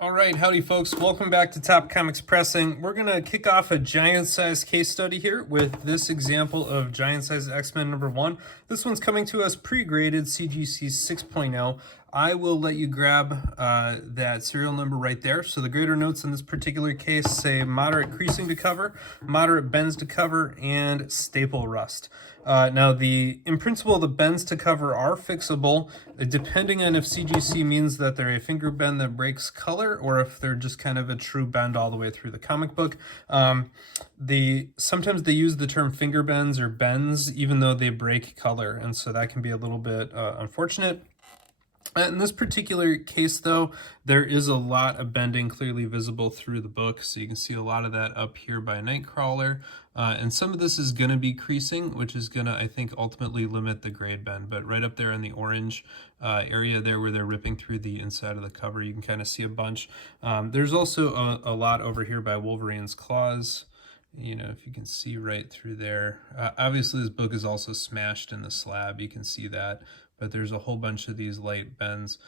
All right, howdy folks, welcome back to Top Comics Pressing. We're gonna kick off a giant size case study here with this example of giant size X-Men #1. This one's coming to us pre-graded CGC 6.0. I will let you grab that serial number right there. So the grader notes in this particular case say moderate creasing to cover, moderate bends to cover, and staple rust. Now, in principle, the bends to cover are fixable, depending on if CGC means that they're a finger bend that breaks color, or if they're just kind of a true bend all the way through the comic book. Sometimes they use the term finger bends or bends, even though they break color, and so that can be a little bit unfortunate. In this particular case, though, there is a lot of bending clearly visible through the book, so you can see a lot of that up here by Nightcrawler. And some of this is going to be creasing, which is going to, I think, ultimately limit the grade bend. But right up there in the orange area there where they're ripping through the inside of the cover, you can kind of see a bunch. There's also a lot over here by Wolverine's claws. You know, if you can see right through there. Obviously, this book is also smashed in the slab. You can see that. But there's a whole bunch of these light bends.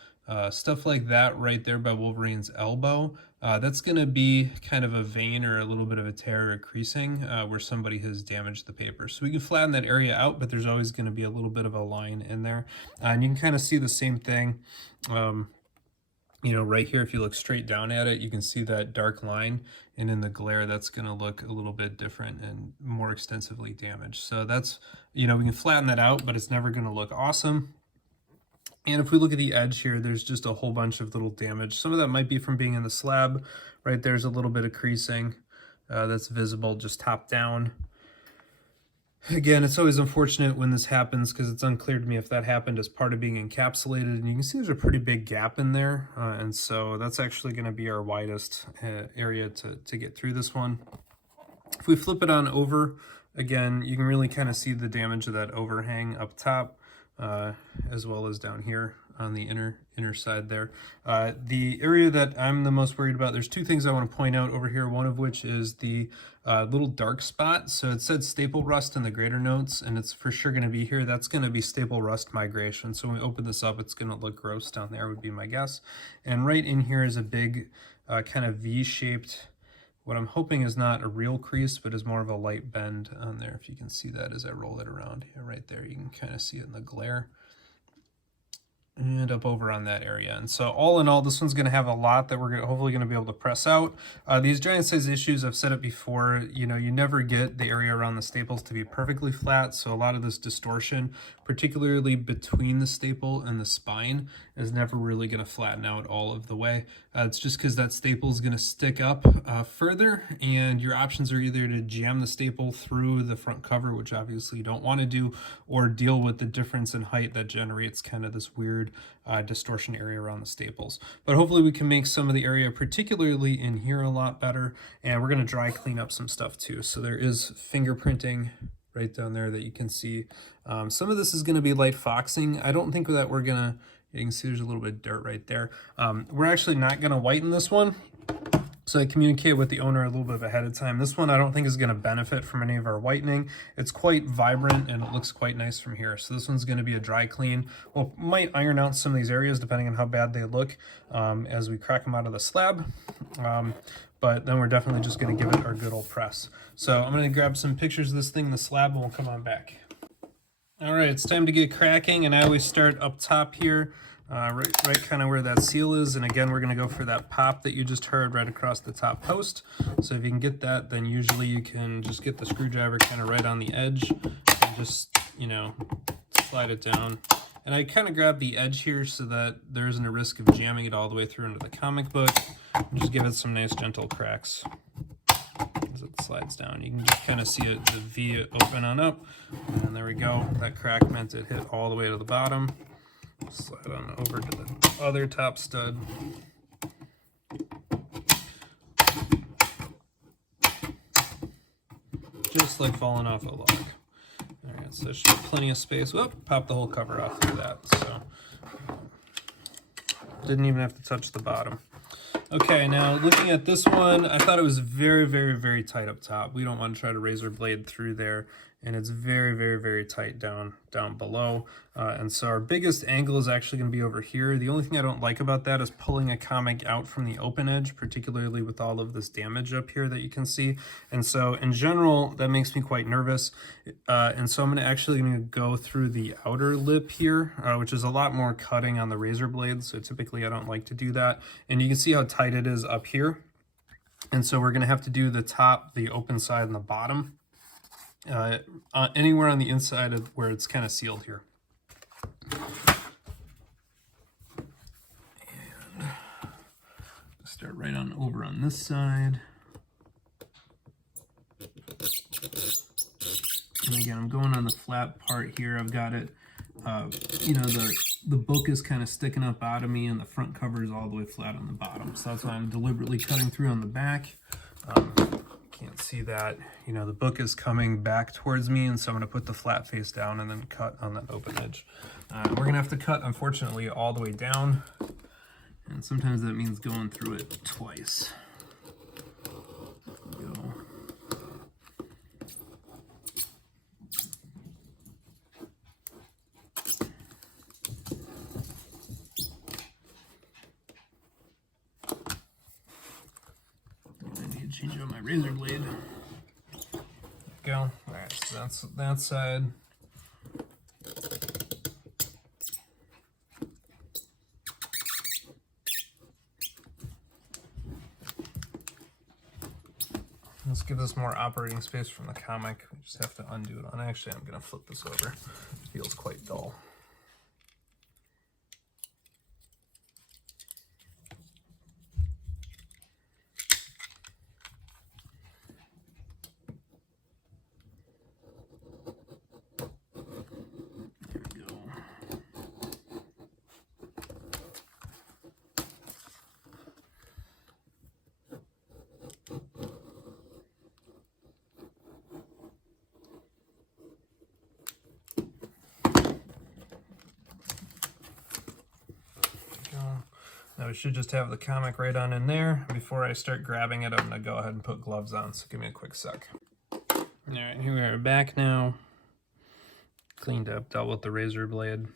Stuff like that right there by Wolverine's elbow. That's going to be kind of a vein or a little bit of a tear or creasing where somebody has damaged the paper. So we can flatten that area out, but there's always going to be a little bit of a line in there. And you can kind of see the same thing. You know, right here, if you look straight down at it, you can see that dark line, and in the glare, that's going to look a little bit different and more extensively damaged. So that's, you know, we can flatten that out, but it's never going to look awesome. And if we look at the edge here, there's just a whole bunch of little damage. Some of that might be from being in the slab. Right there's a little bit of creasing that's visible just top down. Again, it's always unfortunate when this happens because it's unclear to me if that happened as part of being encapsulated. And you can see there's a pretty big gap in there. And so that's actually going to be our widest area to get through this one. If we flip it on over, again, you can really kind of see the damage of that overhang up top. As well as down here on the inner side there. The area that I'm the most worried about, there's two things I want to point out over here, one of which is the little dark spot. So it said staple rust in the grader notes, and it's for sure going to be here. That's going to be staple rust migration. So when we open this up, it's going to look gross down there, would be my guess. And right in here is a big kind of V-shaped, what I'm hoping is not a real crease, but is more of a light bend on there. If you can see that as I roll it around here, right there, you can kind of see it in the glare. And up over on that area. And so all in all, this one's going to have a lot that we're hopefully going to be able to press out. These giant size issues, I've said it before, you know, you never get the area around the staples to be perfectly flat. So a lot of this distortion, particularly between the staple and the spine, is never really going to flatten out all of the way. It's just because that staple is going to stick up further, and your options are either to jam the staple through the front cover, which obviously you don't want to do, or deal with the difference in height that generates kind of this weird distortion area around the staples. But hopefully we can make some of the area, particularly in here, a lot better, and we're going to dry clean up some stuff too. So there is fingerprinting right down there that you can see. Some of this is going to be light foxing. I don't think that we're going to, you can see there's a little bit of dirt right there. We're actually not going to whiten this one. So I communicated with the owner a little bit ahead of time. This one I don't think is going to benefit from any of our whitening. It's quite vibrant and it looks quite nice from here. So this one's going to be a dry clean. We'll might iron out some of these areas depending on how bad they look as we crack them out of the slab. But then we're definitely just going to give it our good old press. So I'm going to grab some pictures of this thing in the slab and we'll come on back. All right, it's time to get cracking, and I always start up top here. Right kind of where that seal is, and again we're going to go for that pop that you just heard right across the top post. So if you can get that, then usually you can just get the screwdriver kind of right on the edge and just, you know, slide it down. And I kind of grab the edge here so that there isn't a risk of jamming it all the way through into the comic book. Just give it some nice gentle cracks as it slides down. You can just kind of see it, the V open on up, and there we go. That crack meant it hit all the way to the bottom. Slide on over to the other top stud. Just like falling off a log. All right, so there should be plenty of space. Whoop, pop the whole cover off through that. So didn't even have to touch the bottom. Okay, now looking at this one, I thought it was very, very, very tight up top. We don't want to try to razor blade through there and it's very, very, very tight down below. And so our biggest angle is actually going to be over here. The only thing I don't like about that is pulling a comic out from the open edge, particularly with all of this damage up here that you can see. And so in general, that makes me quite nervous. And so I'm actually going to go through the outer lip here, which is a lot more cutting on the razor blade. So typically I don't like to do that. And you can see how tight it is up here. And so we're going to have to do the top, the open side, and the bottom. Anywhere on the inside of where it's kind of sealed here. And start right on over on this side. And again, I'm going on the flat part here. I've got it, you know, the book is kind of sticking up out of me, and the front cover is all the way flat on the bottom. So that's why I'm deliberately cutting through on the back. Can't see that, you know, the book is coming back towards me, and so I'm going to put the flat face down and then cut on that open edge. We're going to have to cut, unfortunately, all the way down, and sometimes that means going through it twice. There we go. Change out my razor blade. There we go. All right, so that's that side. Let's give this more operating space from the comic. We just have to undo it on. Actually, I'm going to flip this over. It feels quite dull. Now we should just have the comic right on in there. Before I start grabbing it, I'm going to go ahead and put gloves on, so give me a quick sec. All right, here we are back now. Cleaned up, dealt with the razor blade.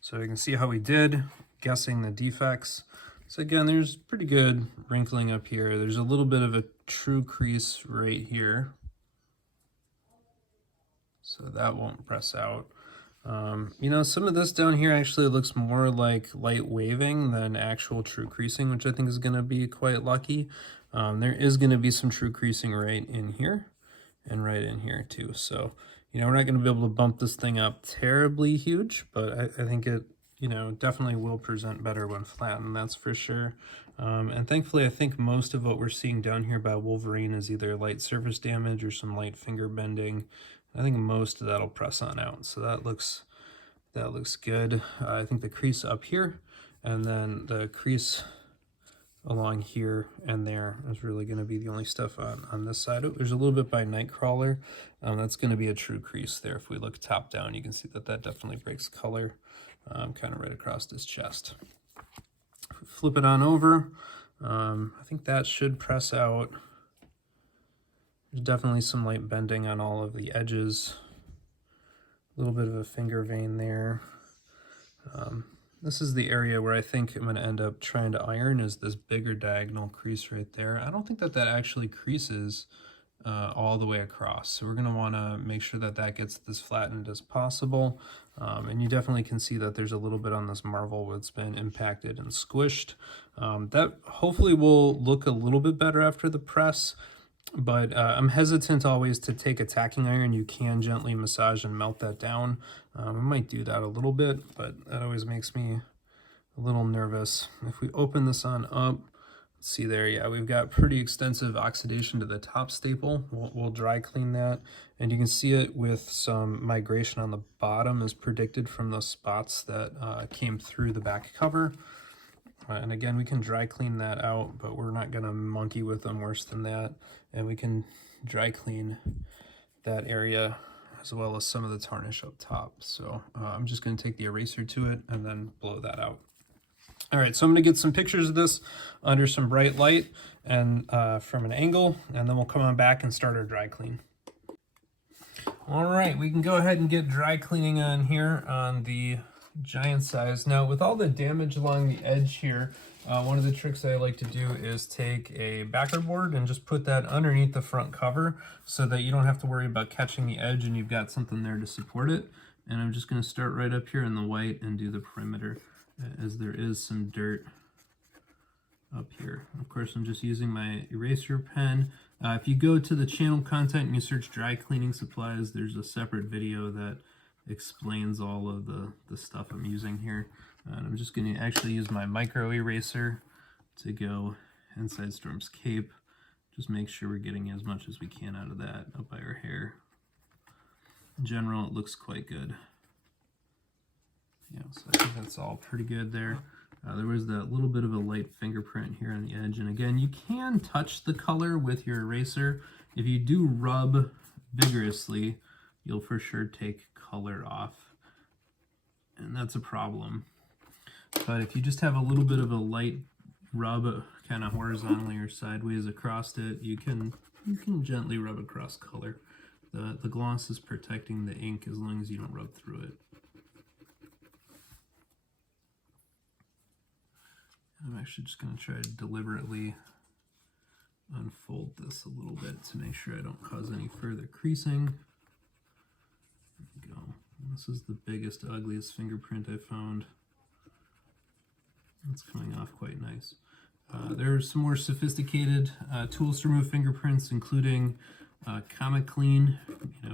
So you can see how we did, guessing the defects. So again, there's pretty good wrinkling up here. There's a little bit of a true crease right here. So that won't press out. You know, some of this down here actually looks more like light waving than actual true creasing, which I think is going to be quite lucky. There is going to be some true creasing right in here and right in here too. So, you know, we're not going to be able to bump this thing up terribly huge, but I think it, you know, definitely will present better when flattened, that's for sure. And thankfully, I think most of what we're seeing down here by Wolverine is either light surface damage or some light finger bending. I think most of that'll press on out, so that looks good. I think the crease up here, and then the crease along here and there is really going to be the only stuff on this side. There's a little bit by Nightcrawler. That's going to be a true crease there. If we look top down, you can see that definitely breaks color, kind of right across his chest. If we flip it on over, I think that should press out. There's definitely some light bending on all of the edges. A little bit of a finger vein there. This is the area where I think I'm going to end up trying to iron, is this bigger diagonal crease right there. I don't think that actually creases all the way across. So we're going to want to make sure that gets as flattened as possible. And you definitely can see that there's a little bit on this marble where it's been impacted and squished. That hopefully will look a little bit better after the press. But I'm hesitant always to take a tacking iron. You can gently massage and melt that down. I might do that a little bit, but that always makes me a little nervous. If we open this on up, let's see there, yeah, we've got pretty extensive oxidation to the top staple. We'll dry clean that, and you can see it with some migration on the bottom as predicted from those spots that came through the back cover. And again, we can dry clean that out, but we're not going to monkey with them worse than that. And we can dry clean that area as well as some of the tarnish up top. So I'm just going to take the eraser to it and then blow that out. All right, so I'm going to get some pictures of this under some bright light and from an angle, and then we'll come on back and start our dry clean. All right, we can go ahead and get dry cleaning on here on the giant size. Now, with all the damage along the edge here, one of the tricks I like to do is take a backer board and just put that underneath the front cover so that you don't have to worry about catching the edge and you've got something there to support it. And I'm just going to start right up here in the white and do the perimeter, as there is some dirt up here. Of course, I'm just using my eraser pen. If you go to the channel content and you search dry cleaning supplies, there's a separate video that explains all of the stuff I'm using here. And I'm just going to actually use my micro eraser to go inside Storm's cape. Just make sure we're getting as much as we can out of that up by our hair. In general, it looks quite good. Yeah, so I think that's all pretty good there. There was that little bit of a light fingerprint here on the edge, and again, you can touch the color with your eraser. If you do rub vigorously, you'll for sure take color off, and that's a problem. But if you just have a little bit of a light rub kind of horizontally or sideways across it, you can gently rub across color. The gloss is protecting the ink as long as you don't rub through it. I'm actually just going to try to deliberately unfold this a little bit to make sure I don't cause any further creasing. There we go. This is the biggest, ugliest fingerprint I found. It's coming off quite nice. There are some more sophisticated tools to remove fingerprints, including Comic Clean.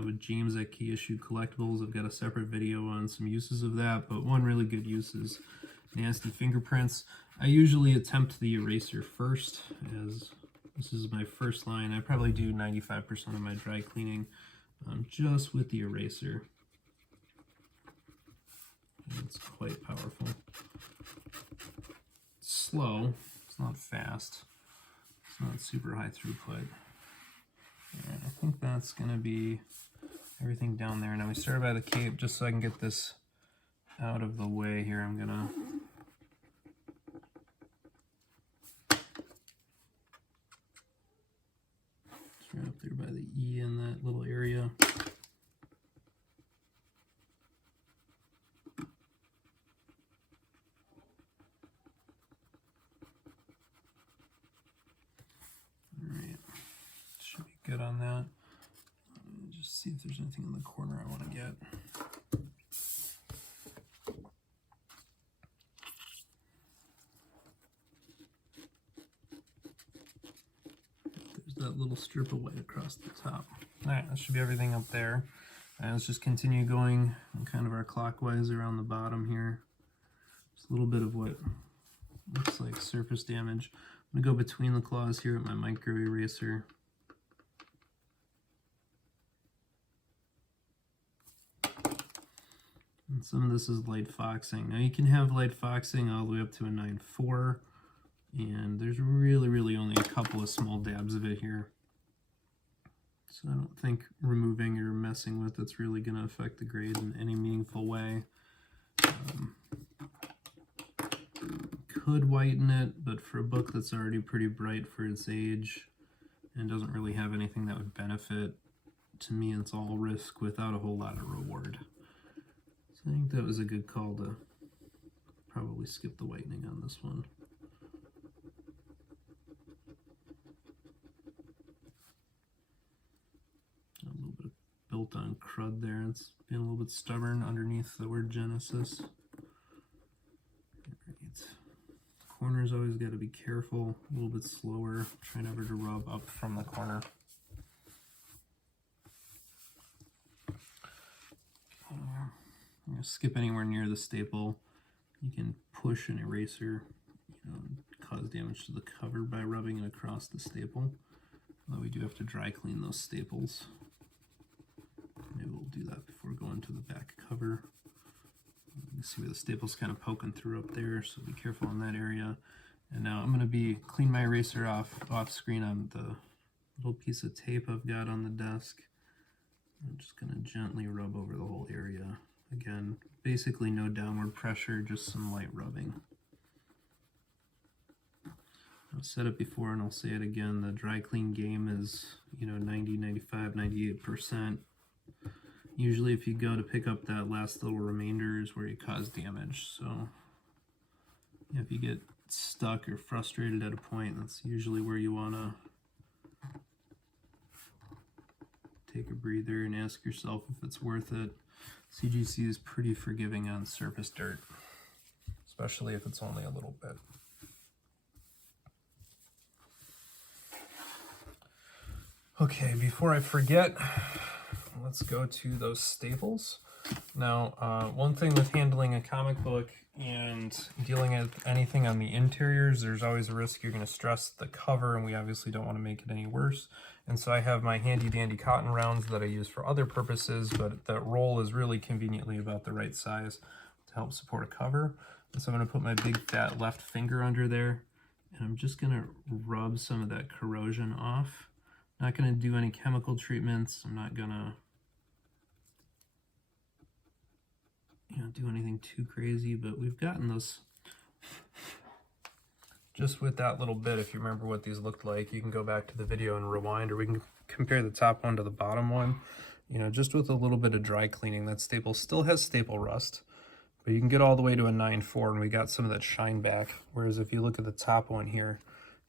With James at Key Issue Collectibles, I've got a separate video on some uses of that, but one really good use is nasty fingerprints. I usually attempt the eraser first, as this is my first line. I probably do 95% of my dry cleaning just with the eraser. And it's quite powerful. It's slow, it's not fast, it's not super high throughput. And I think that's going to be everything down there. Now we started by the cape, just so I can get this out of the way here. I'm going to right up there by the E in that little area. Alright, should be good on that. Just see if there's anything in the corner I want to get. That little strip of white across the top. Alright, that should be everything up there. And let's just continue going kind of our clockwise around the bottom here. Just a little bit of what looks like surface damage. I'm going to go between the claws here with my micro eraser. And some of this is light foxing. Now you can have light foxing all the way up to a 9.4. And there's really only a couple of small dabs of it here. So I don't think removing or messing with it's really going to affect the grade in any meaningful way. Could whiten it, but for a book that's already pretty bright for its age and doesn't really have anything that would benefit, to me it's all risk without a whole lot of reward. So I think that was a good call to probably skip the whitening on this one. A little bit of built-on crud there. It's being a little bit stubborn underneath the word Genesis. Right. Corners always got to be careful, a little bit slower. Try never to rub up from the corner. I'm going to skip anywhere near the staple. You can push an eraser, and cause damage to the cover by rubbing it across the staple. Although we do have to dry clean those staples. Maybe we'll do that before going to the back cover. You can see where the staple's kind of poking through up there, so be careful in that area. And now I'm going to clean my eraser off screen on the little piece of tape I've got on the desk. I'm just going to gently rub over the whole area. Again, basically no downward pressure, just some light rubbing. I've said it before and I'll say it again, the dry clean game is, 90, 95, 98%. Usually if you go to pick up that last little remainder is where you cause damage. So if you get stuck or frustrated at a point, that's usually where you want to take a breather and ask yourself if it's worth it. CGC is pretty forgiving on surface dirt, especially if it's only a little bit. Okay, before I forget, let's go to those staples. Now, one thing with handling a comic book and dealing with anything on the interiors, there's always a risk you're going to stress the cover, and we obviously don't want to make it any worse. And so I have my handy dandy cotton rounds that I use for other purposes, but that roll is really conveniently about the right size to help support a cover. And so I'm going to put my big fat left finger under there, and I'm just going to rub some of that corrosion off. Not going to do any chemical treatments. I'm not going to do anything too crazy, but we've gotten those just with that little bit. If you remember what these looked like, you can go back to the video and rewind, or we can compare the top one to the bottom one. Just with a little bit of dry cleaning, that staple still has staple rust, but you can get all the way to a 9.4, and we got some of that shine back. Whereas if you look at the top one here,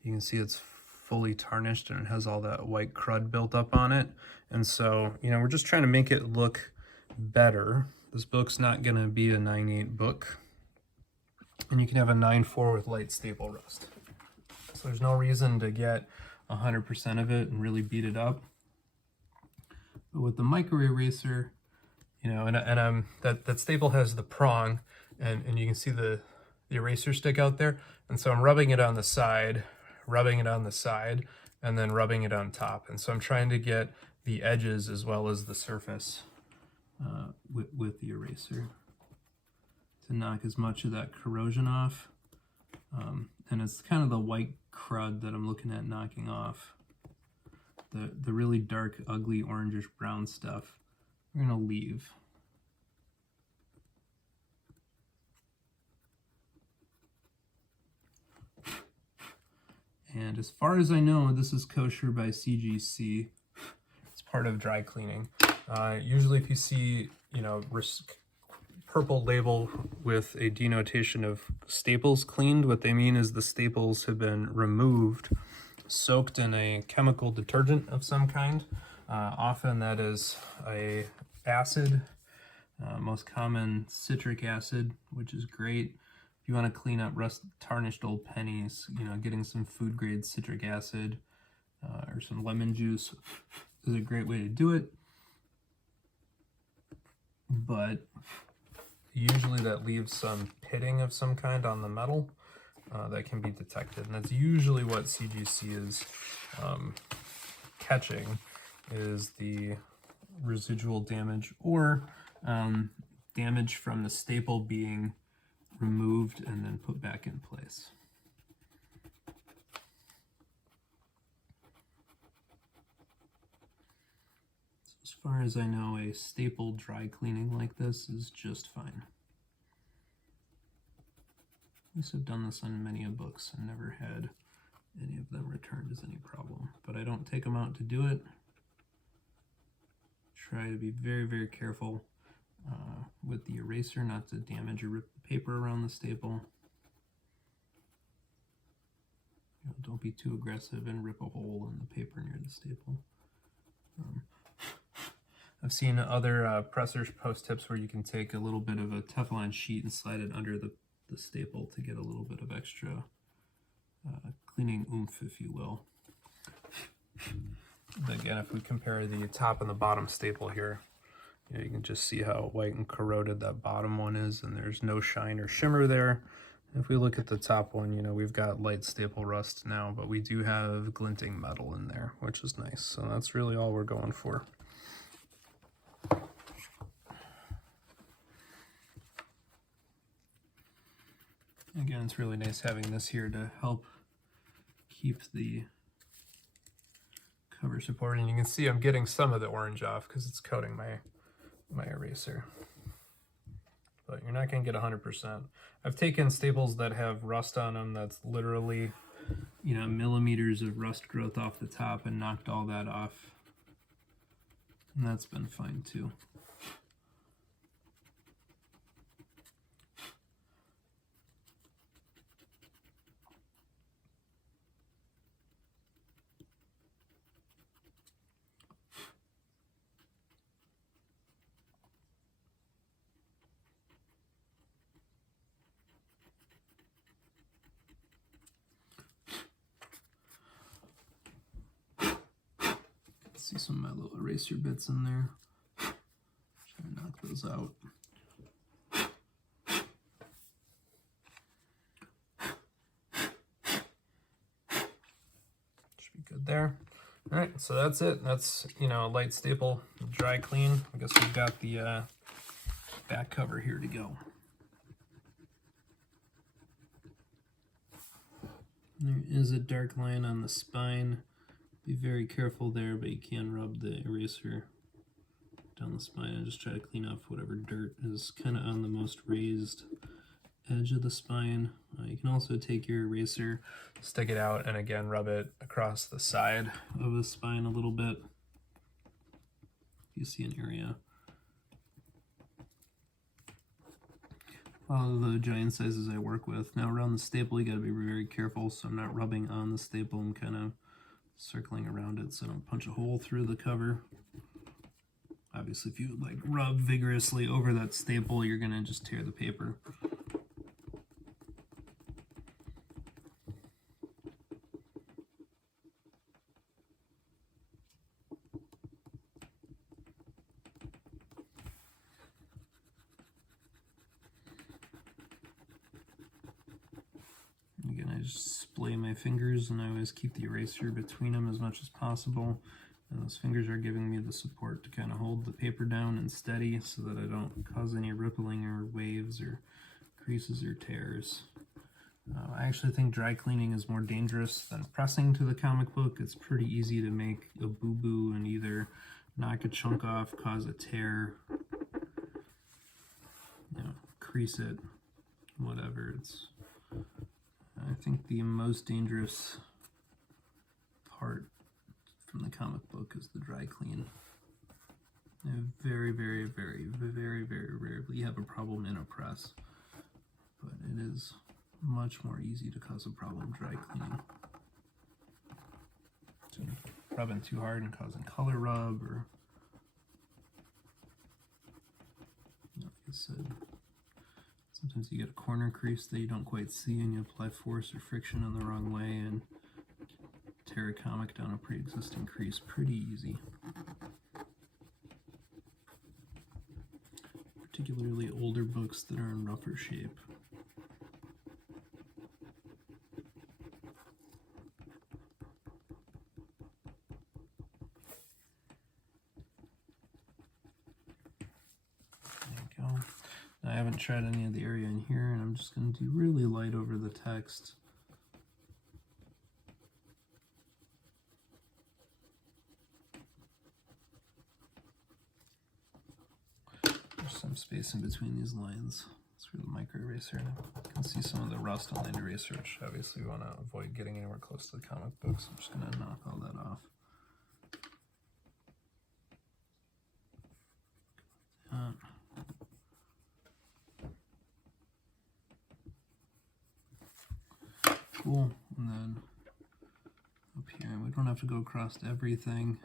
you can see it's fully tarnished and it has all that white crud built up on it. And so, we're just trying to make it look better. This book's not going to be a 9.8 book, and you can have a 9.4 with light staple rust. So there's no reason to get 100% of it and really beat it up. But with the micro eraser, that staple has the prong, and you can see the eraser stick out there. And so I'm rubbing it on the side, and then rubbing it on top. And so I'm trying to get the edges as well as the surface with the eraser to knock as much of that corrosion off. And it's kind of the white crud that I'm looking at knocking off. The really dark, ugly, orangish brown stuff we're going to leave. And as far as I know, this is kosher by CGC. It's part of dry cleaning. Usually if you see, purple label with a denotation of staples cleaned, what they mean is the staples have been removed, soaked in a chemical detergent of some kind. Often that is a acid, most common citric acid, which is great. If you want to clean up tarnished old pennies, getting some food grade citric acid or some lemon juice is a great way to do it. But usually that leaves some pitting of some kind on the metal that can be detected. And that's usually what CGC is catching, is the residual damage or damage from the staple being removed and then put back in place. As far as I know, a staple dry cleaning like this is just fine. I used to have done this on many of books and never had any of them returned as any problem. But I don't take them out to do it. Try to be very, very careful with the eraser not to damage or rip the paper around the staple. Don't be too aggressive and rip a hole in the paper near the staple. I've seen other pressers post tips where you can take a little bit of a Teflon sheet and slide it under the staple to get a little bit of extra cleaning oomph, if you will. But again, if we compare the top and the bottom staple here, you can just see how white and corroded that bottom one is, and there's no shine or shimmer there. If we look at the top one, we've got light staple rust now, but we do have glinting metal in there, which is nice. So that's really all we're going for. Again, it's really nice having this here to help keep the cover supported. And you can see I'm getting some of the orange off because it's coating my eraser. But you're not going to get 100%. I've taken staples that have rust on them that's literally, millimeters of rust growth off the top and knocked all that off. And that's been fine too. See some of my little eraser bits in there. Try to knock those out. Should be good there. All right, so that's it. That's, you know, a light staple, dry clean. I guess we've got the back cover here to go. There is a dark line on the spine. Be very careful there, but you can rub the eraser down the spine and just try to clean off whatever dirt is kind of on the most raised edge of the spine. You can also take your eraser, stick it out, and again rub it across the side of the spine a little bit. You see an area. All of the giant sizes I work with. Now around the staple, you gotta be very careful, so I'm not rubbing on the staple. I'm kind of circling around it so I don't punch a hole through the cover. Obviously, if you like rub vigorously over that staple, you're gonna just tear the paper. Again, I just splay my fingers, and I always keep the eraser between them as much as possible. And those fingers are giving me the support to kind of hold the paper down and steady so that I don't cause any rippling or waves or creases or tears. I actually think dry cleaning is more dangerous than pressing to the comic book. It's pretty easy to make a boo-boo and either knock a chunk off, cause a tear, you know, crease it, whatever. It's, I think the most dangerous part from the comic book is the dry clean. I very, very, very, very, very rarely have a problem in a press, but it is much more easy to cause a problem dry cleaning. So rubbing too hard and causing color rub, or like I said, sometimes you get a corner crease that you don't quite see and you apply force or friction in the wrong way and tear a comic down a pre-existing crease pretty easy. Particularly older books that are in rougher shape. There you go. Now, I haven't tried any of the area in here, and I'm just going to do really light over the text. Some space in between these lines. Through the micro eraser. You can see some of the rust on the eraser, which obviously we want to avoid getting anywhere close to the comic book, so I'm just going to knock all that off. Cool. And then up here, we don't have to go across everything.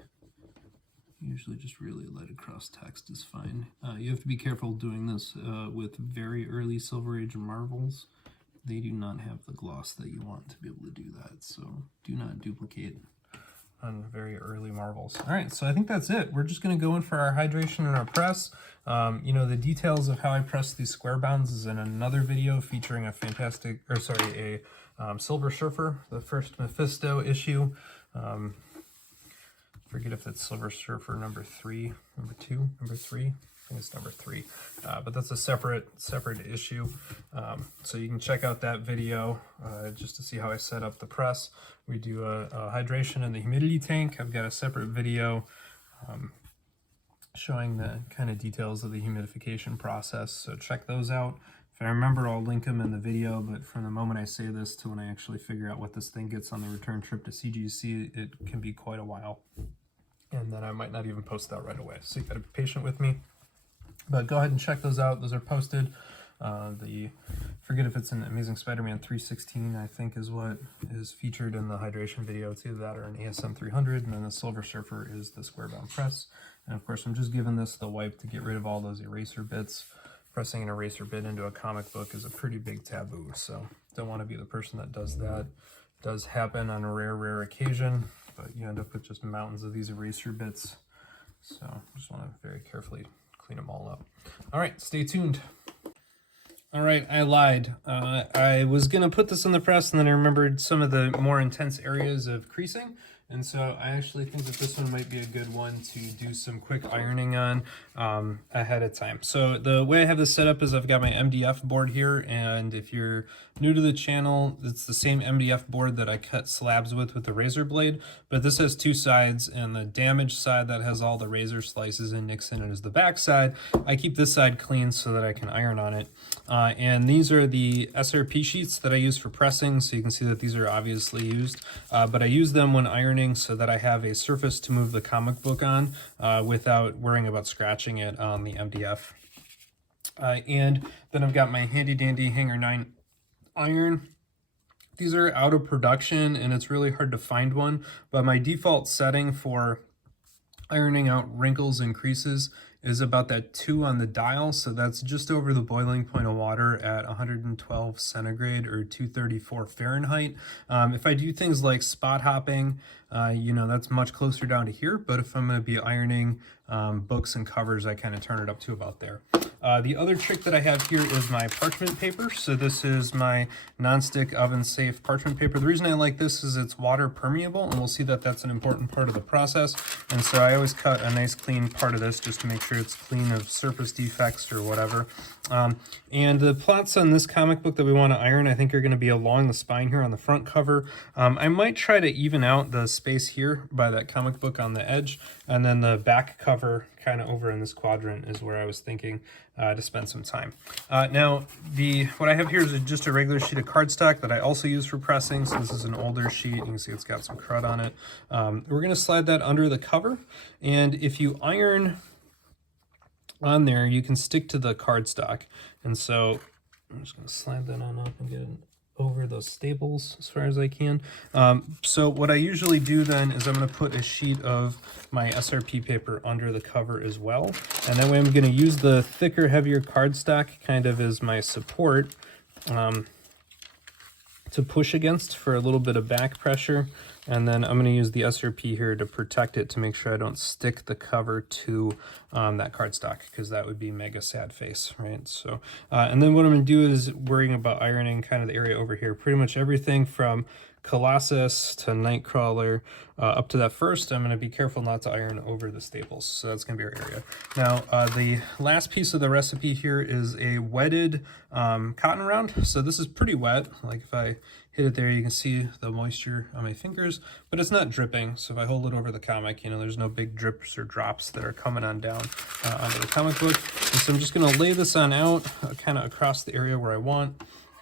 Usually just really light across text is fine. You have to be careful doing this with very early Silver Age marvels. They do not have the gloss that you want to be able to do that, so do not duplicate on very early marvels. All right, so I think that's it. We're just going to go in for our hydration and our press. You know, the details of how I press these square bounds is in another video featuring a fantastic, or sorry, a Silver Surfer, the first Mephisto issue. Forget if it's Silver Surfer number 3, number 2, number 3. I think it's number 3, but that's a separate issue. So you can check out that video just to see how I set up the press. We do a hydration in the humidity tank. I've got a separate video showing the kind of details of the humidification process. So check those out. If I remember, I'll link them in the video, but from the moment I say this to when I actually figure out what this thing gets on the return trip to CGC, it can be quite a while. And then I might not even post that right away. So you gotta be patient with me. But go ahead and check those out. Those are posted. Forget if it's an Amazing Spider-Man 316, I think is what is featured in the hydration video. It's either that or an ASM 300, and then the Silver Surfer is the square bound press. And of course, I'm just giving this the wipe to get rid of all those eraser bits. Pressing an eraser bit into a comic book is a pretty big taboo, so don't want to be the person that does that. It does happen on a rare occasion, but you end up with just mountains of these eraser bits. So just want to very carefully clean them all up. All right, stay tuned. All right, I lied. I was gonna put this in the press, and then I remembered some of the more intense areas of creasing. And so I actually think that this one might be a good one to do some quick ironing on ahead of time. So the way I have this set up is I've got my MDF board here, and if you're new to the channel, it's the same MDF board that I cut slabs with the razor blade, but this has two sides, and the damaged side that has all the razor slices and nicks in it is the back side. I keep this side clean so that I can iron on it. And these are the SRP sheets that I use for pressing, so you can see that these are obviously used, but I use them when ironing so that I have a surface to move the comic book on without worrying about scratching it on the MDF. And then I've got my handy dandy Hanger 9 iron. These are out of production and it's really hard to find one, but my default setting for ironing out wrinkles and creases is about that 2 on the dial, so that's just over the boiling point of water at 112 centigrade or 234 Fahrenheit. If I do things like spot hopping, you know, that's much closer down to here, but if I'm going to be ironing books and covers, I kind of turn it up to about there. The other trick that I have here is my parchment paper. So this is my nonstick oven safe parchment paper. The reason I like this is it's water permeable, and we'll see that that's an important part of the process. And so I always cut a nice clean part of this just to make sure it's clean of surface defects or whatever. And the plots on this comic book that we want to iron, I think are going to be along the spine here on the front cover. I might try to even out the space here by that comic book on the edge, and then the back cover kind of over in this quadrant is where I was thinking to spend some time. Now, what I have here is just a regular sheet of cardstock that I also use for pressing. So this is an older sheet. You can see it's got some crud on it. We're going to slide that under the cover, and if you iron on there, you can stick to the cardstock. And so I'm just going to slide that on up and get it over those staples as far as I can. So what I usually do then is I'm going to put a sheet of my SRP paper under the cover as well. And that way I'm going to use the thicker, heavier cardstock kind of as my support to push against for a little bit of back pressure. And then I'm going to use the SRP here to protect it to make sure I don't stick the cover to that cardstock, because that would be mega sad face, right? So, and then what I'm going to do is worrying about ironing kind of the area over here. Pretty much everything from Colossus to Nightcrawler up to that first, I'm going to be careful not to iron over the staples. So that's going to be our area. Now, the last piece of the recipe here is a wetted cotton round. So this is pretty wet. Like if I hit it there, you can see the moisture on my fingers, but it's not dripping. So if I hold it over the comic, you know, there's no big drips or drops that are coming on down onto the comic book. And so I'm just going to lay this on out kind of across the area where I want.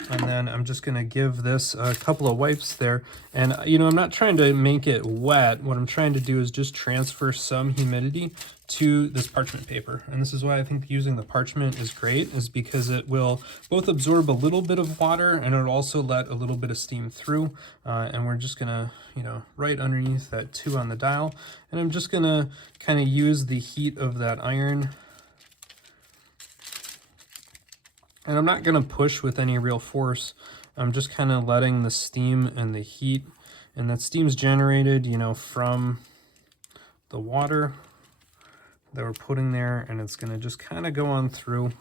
And then I'm just going to give this a couple of wipes there. And, you know, I'm not trying to make it wet. What I'm trying to do is just transfer some humidity to this parchment paper. And this is why I think using the parchment is great, is because it will both absorb a little bit of water and it'll also let a little bit of steam through. And we're just going to, you know, right underneath that 2 on the dial. And I'm just going to kind of use the heat of that iron. And I'm not going to push with any real force. I'm just kind of letting the steam and the heat, and that steam's generated, you know, from the water that we're putting there, and it's going to just kind of go on through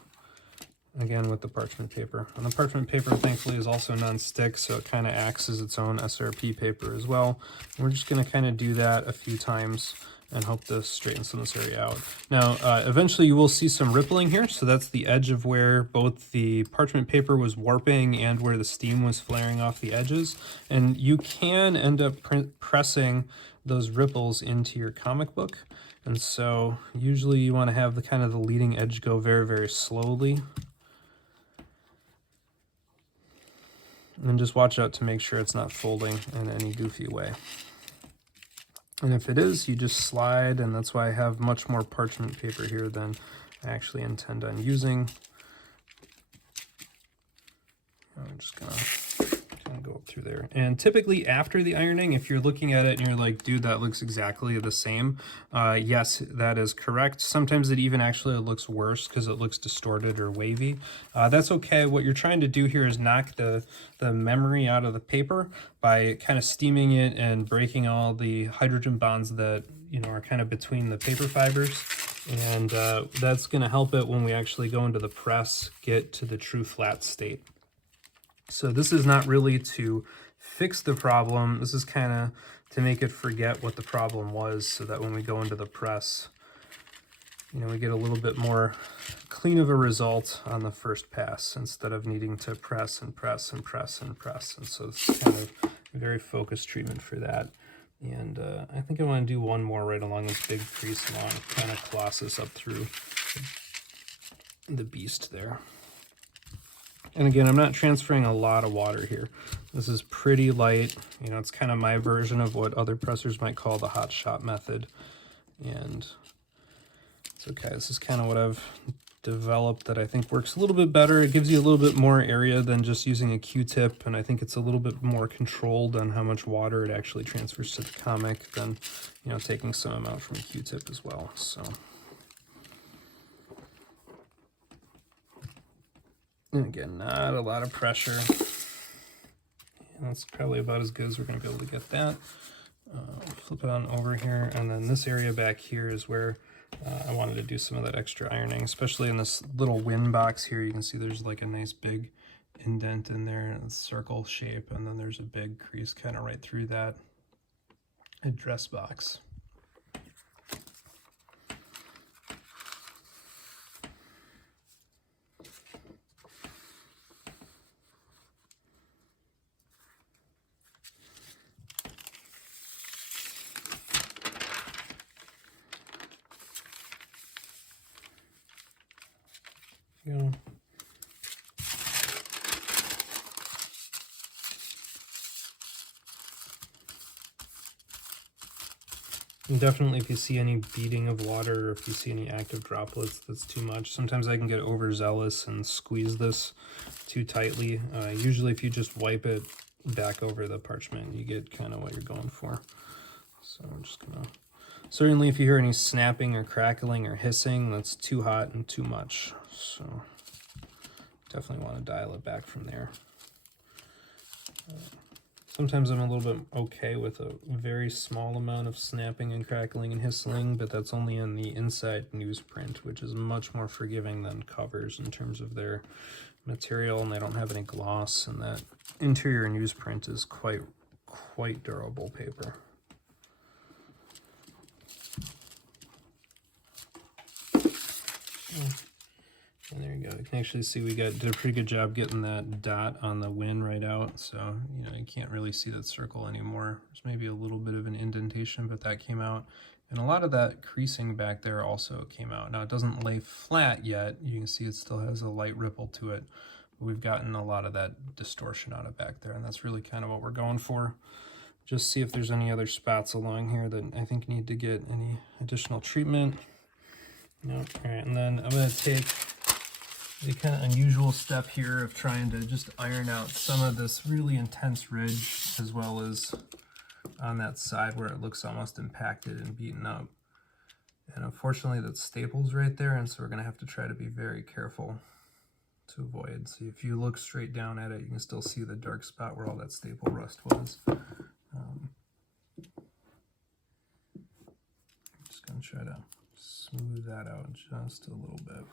again with the parchment paper. And the parchment paper, thankfully, is also non-stick, so it kind of acts as its own SRP paper as well. And we're just going to kind of do that a few times and hope to straighten some of this area out. Now, eventually you will see some rippling here. So that's the edge of where both the parchment paper was warping and where the steam was flaring off the edges. And you can end up pressing those ripples into your comic book. And so usually you want to have the kind of the leading edge go very, very slowly. And just watch out to make sure it's not folding in any goofy way. And if it is, you just slide, and that's why I have much more parchment paper here than I actually intend on using. I'm just gonna kind of go up through there. And typically after the ironing, if you're looking at it and you're like, dude, that looks exactly the same, yes, that is correct. Sometimes it even actually looks worse because it looks distorted or wavy. That's okay. What you're trying to do here is knock the memory out of the paper by kind of steaming it and breaking all the hydrogen bonds that, you know, are kind of between the paper fibers. And that's going to help it when we actually go into the press, get to the true flat state. So this is not really to fix the problem. This is kind of to make it forget what the problem was, so that when we go into the press, you know, we get a little bit more clean of a result on the first pass instead of needing to press and press and press and press. And so it's kind of a very focused treatment for that. And I think I want to do one more right along this big crease along, kind of colossus up through the beast there. And again, I'm not transferring a lot of water here. This is pretty light. You know, it's kind of my version of what other pressers might call the hot shot method. And it's okay. This is kind of what I've developed that I think works a little bit better. It gives you a little bit more area than just using a Q-tip, and I think it's a little bit more controlled on how much water it actually transfers to the comic than, you know, taking some amount from a Q-tip as well. So. And again, not a lot of pressure. And that's probably about as good as we're going to be able to get that. Flip it on over here, and then this area back here is where I wanted to do some of that extra ironing, especially in this little win box here. You can see there's like a nice big indent in there, and it's circle shape, and then there's a big crease kind of right through that address box. Go. And definitely if you see any beading of water, or if you see any active droplets, that's too much. Sometimes I can get overzealous and squeeze this too tightly. Usually if you just wipe it back over the parchment, you get kind of what you're going for. So I'm just gonna, certainly if you hear any snapping or crackling or hissing, that's too hot and too much. So definitely want to dial it back from there. Sometimes I'm a little bit okay with a very small amount of snapping and crackling and hissing, but that's only in the inside newsprint, which is much more forgiving than covers in terms of their material, and they don't have any gloss, and that interior newsprint is quite durable paper. And there you go. You can actually see we did a pretty good job getting that dot on the win right out. So, you know, you can't really see that circle anymore. There's maybe a little bit of an indentation, but that came out. And a lot of that creasing back there also came out. Now, it doesn't lay flat yet. You can see it still has a light ripple to it. But we've gotten a lot of that distortion out of back there, and that's really kind of what we're going for. Just see if there's any other spots along here that I think need to get any additional treatment. Nope. All right, and then I'm going to take the kind of unusual step here of trying to just iron out some of this really intense ridge, as well as on that side where it looks almost impacted and beaten up. And unfortunately that staples right there, and so we're going to have to try to be very careful to avoid. See, if you look straight down at it, you can still see the dark spot where all that staple rust was. I'm just going to try to smooth that out just a little bit.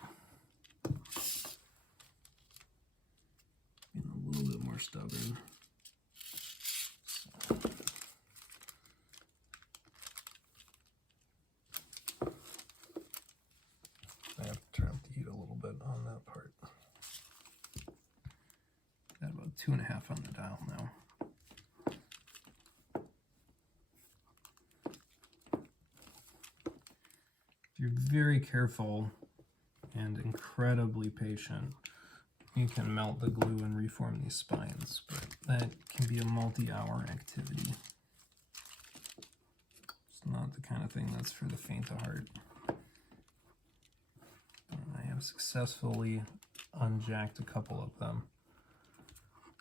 Being a little bit more stubborn. I have to turn up the heat a little bit on that part. Got about 2.5 on the dial now. If you're very careful and incredibly patient, you can melt the glue and reform these spines, but that can be a multi-hour activity. It's not the kind of thing that's for the faint of heart. And I have successfully unjacked a couple of them.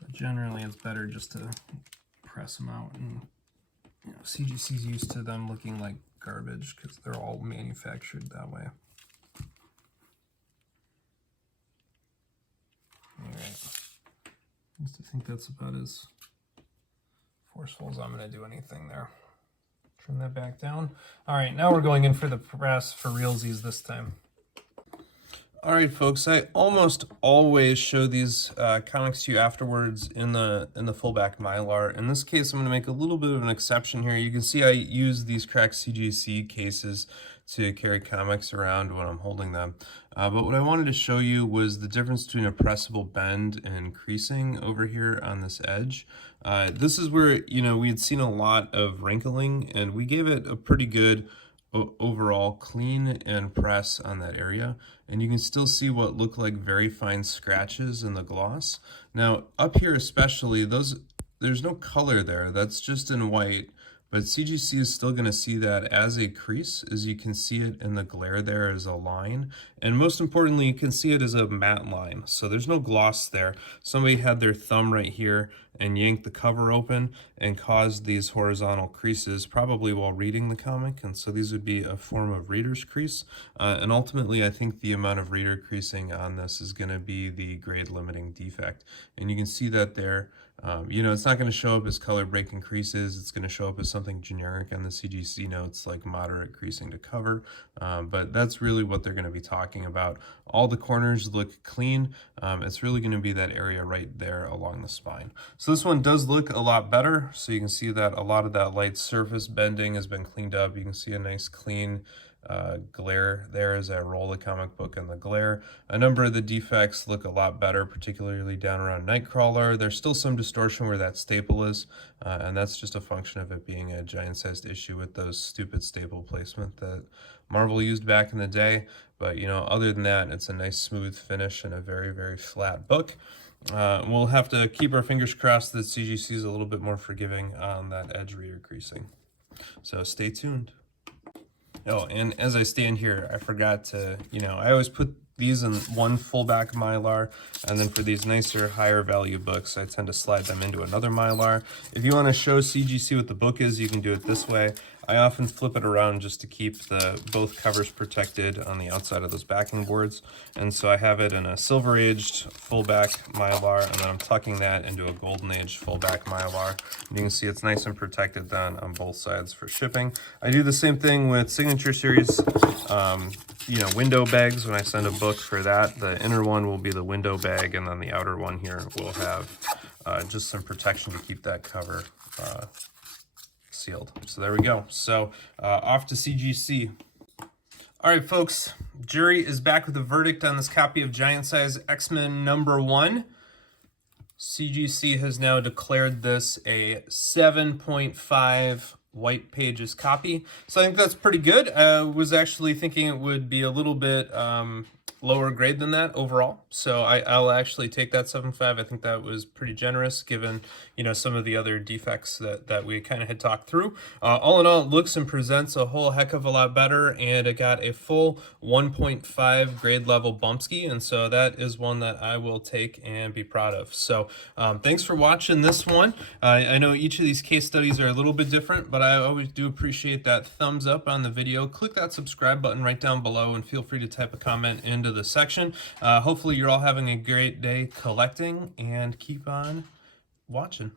But generally it's better just to press them out, and you know, CGC's used to them looking like garbage because they're all manufactured that way. All right, I think that's about as forceful as I'm going to do anything there. Turn that back down. All right, now we're going in for the press for realsies this time. All right, folks, I almost always show these comics to you afterwards in the fullback Mylar. In this case, I'm going to make a little bit of an exception here. You can see I use these cracked CGC cases to carry comics around when I'm holding them. But what I wanted to show you was the difference between a pressable bend and creasing over here on this edge. This is where, you know, we had seen a lot of wrinkling, and we gave it a pretty good overall clean and press on that area, and you can still see what look like very fine scratches in the gloss. Now up here especially, there's no color there, that's just in white, but CGC is still going to see that as a crease, as you can see it in the glare there as a line, and most importantly you can see it as a matte line, so there's no gloss there. Somebody had their thumb right here and yanked the cover open and caused these horizontal creases, probably while reading the comic, and so these would be a form of reader's crease, and ultimately I think the amount of reader creasing on this is going to be the grade limiting defect, and you can see that there. You know, it's not going to show up as color breaking creases, it's going to show up as something generic on the CGC notes like moderate creasing to cover, but that's really what they're going to be talking about. All the corners look clean, it's really going to be that area right there along the spine. So this one does look a lot better, so you can see that a lot of that light surface bending has been cleaned up. You can see a nice clean glare there as I roll the comic book in the glare. A number of the defects look a lot better, particularly down around Nightcrawler. There's still some distortion where that staple is, and that's just a function of it being a giant-sized issue with those stupid staple placement that Marvel used back in the day. But you know, other than that, it's a nice smooth finish and a very, very flat book. We'll have to keep our fingers crossed that CGC is a little bit more forgiving on that edge reader creasing. So stay tuned. Oh, and as I stand here, I forgot to, you know, I always put these in one fullback Mylar, and then for these nicer, higher value books, I tend to slide them into another Mylar. If you want to show CGC what the book is, you can do it this way. I often flip it around just to keep both covers protected on the outside of those backing boards. And so I have it in a silver aged fullback Mylar, and then I'm tucking that into a golden aged fullback Mylar. And you can see it's nice and protected then on both sides for shipping. I do the same thing with Signature Series, you know, window bags. When I send a book for that, the inner one will be the window bag, and then the outer one here will have just some protection to keep that cover sealed. So there we go. So off to CGC. All right, folks, jury is back with a verdict on this copy of Giant Size X-Men #1. CGC has now declared this a 7.5 white pages copy. So I think that's pretty good. I was actually thinking it would be a little bit lower grade than that overall. So I'll actually take that 7.5. I think that was pretty generous given, you know, some of the other defects that we kind of had talked through. All in all, it looks and presents a whole heck of a lot better, and it got a full 1.5 grade level bumpski, and so that is one that I will take and be proud of. So thanks for watching this one. I know each of these case studies are a little bit different, but I always do appreciate that thumbs up on the video. Click that subscribe button right down below, and feel free to type a comment into the section. Hopefully you're all having a great day collecting, and keep on watching.